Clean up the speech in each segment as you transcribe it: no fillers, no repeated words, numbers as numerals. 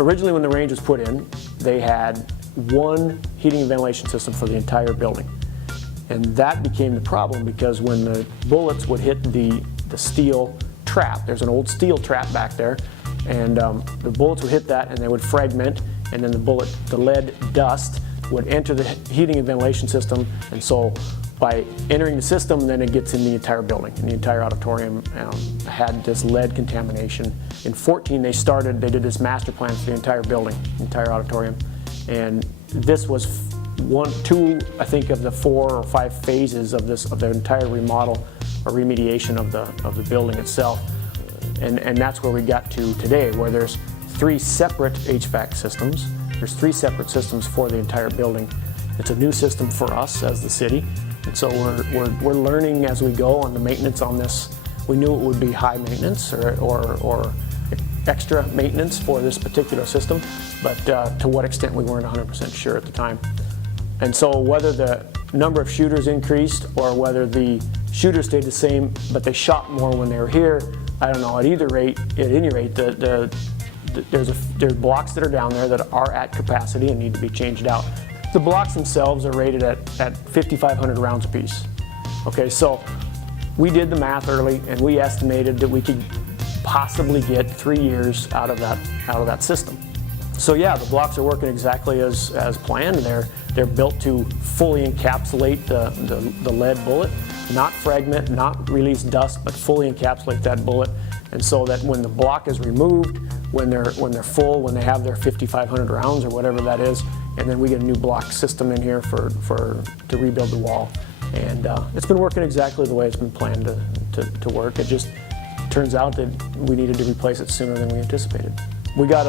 Originally when the range was put in, they had one heating and ventilation system for the entire building. And that became the problem because when the bullets would hit the steel trap, there's an old steel trap back there, and the bullets would hit that and they would fragment, and then the lead dust would enter the heating and ventilation system, and so by entering the system, then it gets in the entire building, and the entire auditorium had this lead contamination. In 2014, they did this master plan for the entire building, the entire auditorium, and this was two, I think, of the 4 or 5 phases of their entire remodel or remediation of the building itself, and that's where we got to today, where there's 3 separate HVAC systems. There's 3 separate systems for the entire building. It's a new system for us as the city. And so we're learning as we go on the maintenance on this. We knew it would be high maintenance or extra maintenance for this particular system, but to what extent we weren't 100% sure at the time. And so whether the number of shooters increased or whether the shooters stayed the same, but they shot more when they were here, I don't know. At any rate, there's blocks that are down there that are at capacity and need to be changed out. The blocks themselves are rated at 5,500 rounds apiece. Okay, so we did the math early and we estimated that we could possibly get 3 years out of that system. So yeah, the blocks are working exactly as planned. They're built to fully encapsulate the lead bullet, not fragment, not release dust, but fully encapsulate that bullet, and so that when the block is removed, when they're full, when they have their 5,500 rounds or whatever that is, and then we get a new block system in here to rebuild the wall. And it's been working exactly the way it's been planned to work. It just turns out that we needed to replace it sooner than we anticipated. We got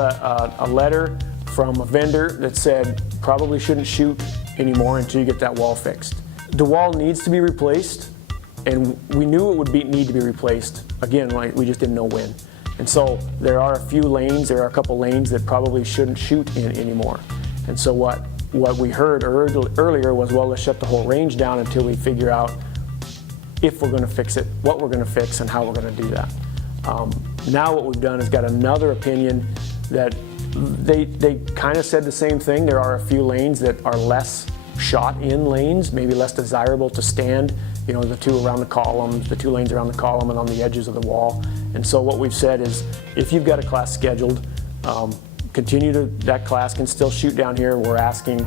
a letter from a vendor that said probably shouldn't shoot anymore until you get that wall fixed. The wall needs to be replaced, and we knew it would need to be replaced. Again, like, we just didn't know when. And so there are a couple lanes that probably shouldn't shoot in anymore. And so what we heard earlier was, well, let's shut the whole range down until we figure out if we're going to fix it, what we're going to fix, and how we're going to do that. Now what we've done is got another opinion that they kind of said the same thing. There are a few lanes that are less shot-in lanes, maybe less desirable to stand, you know, the 2 around the columns, the 2 lanes around the column and on the edges of the wall. And so what we've said is, if you've got a class scheduled, that class can still shoot down here. We're asking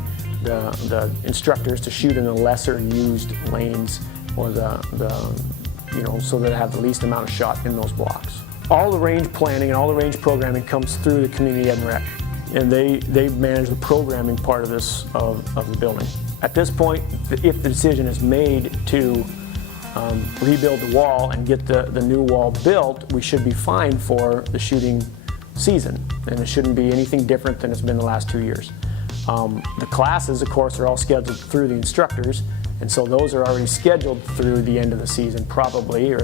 the instructors to shoot in the lesser used lanes, or so that have the least amount of shot in those blocks. All the range planning and all the range programming comes through the Community Ed and Rec, and they manage the programming part of the building. At this point, if the decision is made to rebuild the wall and get the new wall built, we should be fine for the shooting season, and it shouldn't be anything different than it's been the last 2 years. The classes, of course, are all scheduled through the instructors, and so those are already scheduled through the end of the season, probably, or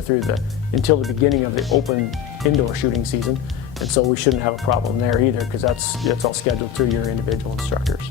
until the beginning of the open indoor shooting season. And so we shouldn't have a problem there either, because that's all scheduled through your individual instructors.